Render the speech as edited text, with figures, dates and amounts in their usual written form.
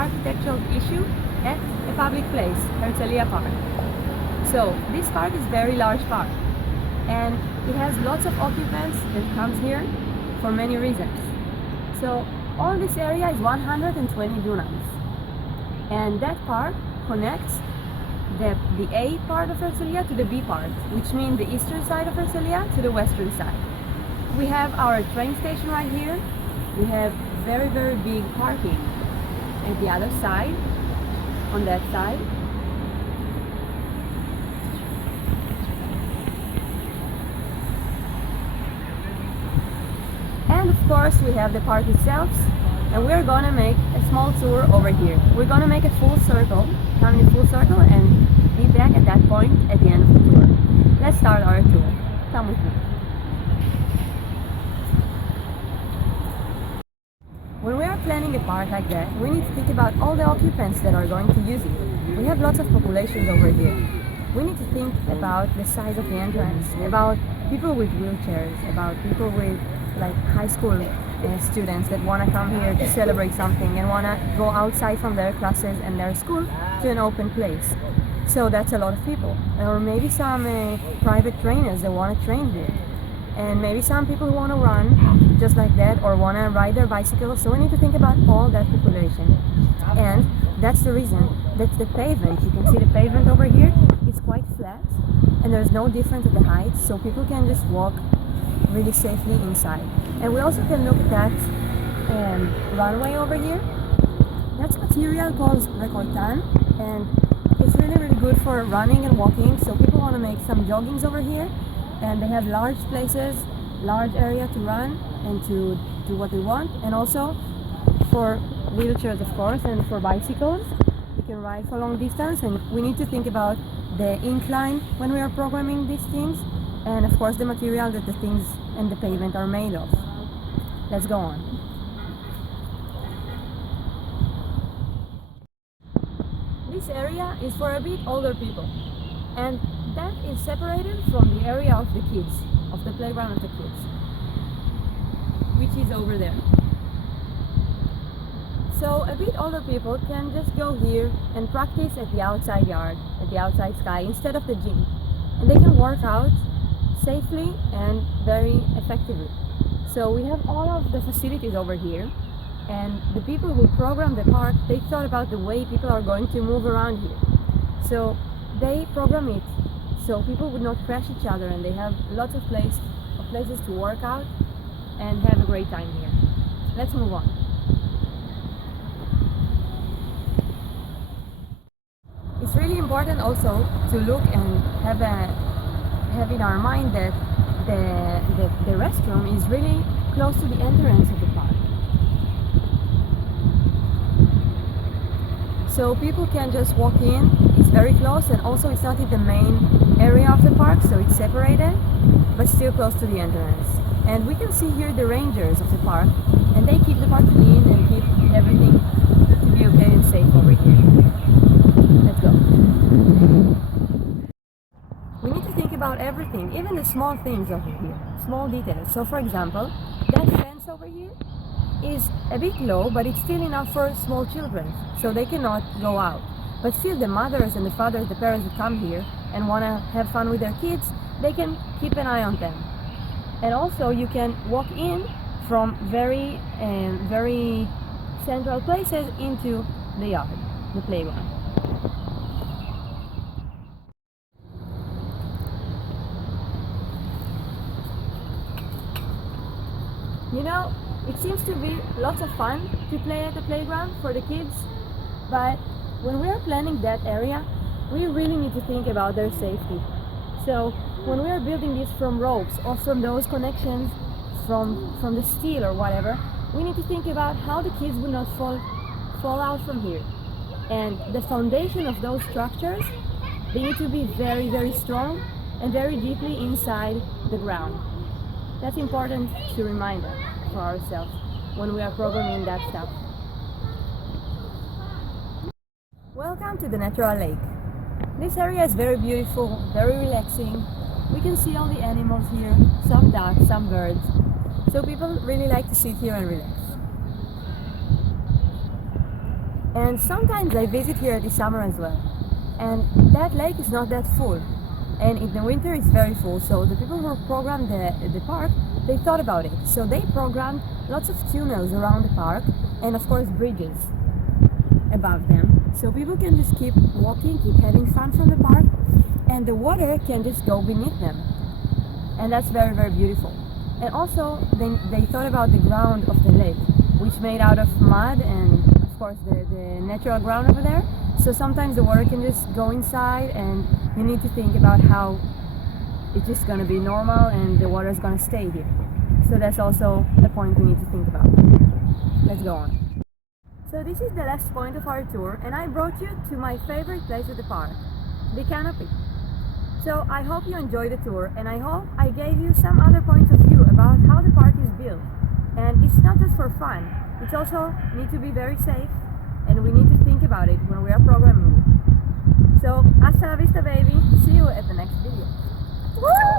architectural issue at a public place, Herzliya Park. So this park is a very large park, and it has lots of occupants that comes here for many reasons. So all this area is 120 dunams, and that park connects the A part of Herzliya to the B part, which means the eastern side of Herzliya to the western side. We have our train station right here. We have very, very big parking at the other side, on that side. And of course we have the park itself, and we're gonna make a small tour over here. We're gonna make a full circle, come in a full circle, and be back at that point at the end of the tour. Let's start our tour. Come with me. When we are planning a park like that, we need to think about all the occupants that are going to use it. We have lots of populations over here. We need to think about the size of the entrance, about people with wheelchairs, about people with like high school students that want to come here to celebrate something and want to go outside from their classes and their school to an open place. So that's a lot of people. Or maybe some private trainers that want to train here. And maybe some people who want to run just like that or want to ride their bicycles. So we need to think about all that population. And that's the reason that the pavement, you can see the pavement over here, it's quite flat and there's no difference at the height, so people can just walk really safely inside. And we also can look at that runway over here. That's material called recoltan, and it's really good for running and walking. So people want to make some joggings over here, and they have large places, large area to run and to do what they want, and also for wheelchairs of course, and for bicycles. You can ride for long distance, and we need to think about the incline when we are programming these things, and of course the material that the things and the pavement are made of. Let's go on. This area is for a bit older people, and that is separated from the area of the kids, of the playground of the kids, which is over there. So a bit older people can just go here and practice at the outside yard, at the outside sky, instead of the gym. And they can work out safely and very effectively. So we have all of the facilities over here, and the people who program the park, they thought about the way people are going to move around here. So they program it so people would not crash each other, and they have lots of places to work out and have a great time here. Let's move on. It's really important also to look and have in our mind that the restroom is really close to the entrance of the park. So people can just walk in, it's very close, and also it's not in the main area of the park, so it's separated, but still close to the entrance. And we can see here the rangers of the park, and they keep the park clean and keep everything to be okay and safe over here. Let's go. We need to think about everything, even the small things over here, small details. So for example, that fence over here is a bit low, but it's still enough for small children, so they cannot go out. But still the mothers and the fathers, the parents that come here and want to have fun with their kids, they can keep an eye on them. And also you can walk in from very central places into the yard, the playground. You know, it seems to be lots of fun to play at the playground for the kids, but when we are planning that area, we really need to think about their safety. So when we are building this from ropes or from those connections from the steel or whatever, we need to think about how the kids will not fall out from here. And the foundation of those structures, they need to be very strong and very deeply inside the ground. That's important to remind us for ourselves when we are programming that stuff. Welcome to the natural lake. This area is very beautiful, very relaxing. We can see all the animals here, some ducks, some birds. So people really like to sit here and relax. And sometimes I visit here this summer as well. And that lake is not that full. And in the winter it's very full. So the people who programmed the park, they thought about it. So they programmed lots of tunnels around the park and of course bridges above them. So people can just keep walking, keep having fun from the park, and the water can just go beneath them. And that's very, very beautiful. And also they thought about the ground of the lake, which made out of mud and of course the natural ground over there. So sometimes the water can just go inside and you need to think about how it's just gonna be normal and the water is gonna stay here. So that's also a point we need to think about. Let's go on. So this is the last point of our tour, and I brought you to my favorite place at the park, the canopy. So I hope you enjoyed the tour, and I hope I gave you some other points of view about how the park is built. And it's not just for fun, it's also need to be very safe, and we need to think about it when we are programming it. So hasta la vista, baby. See you at the next video. Woo!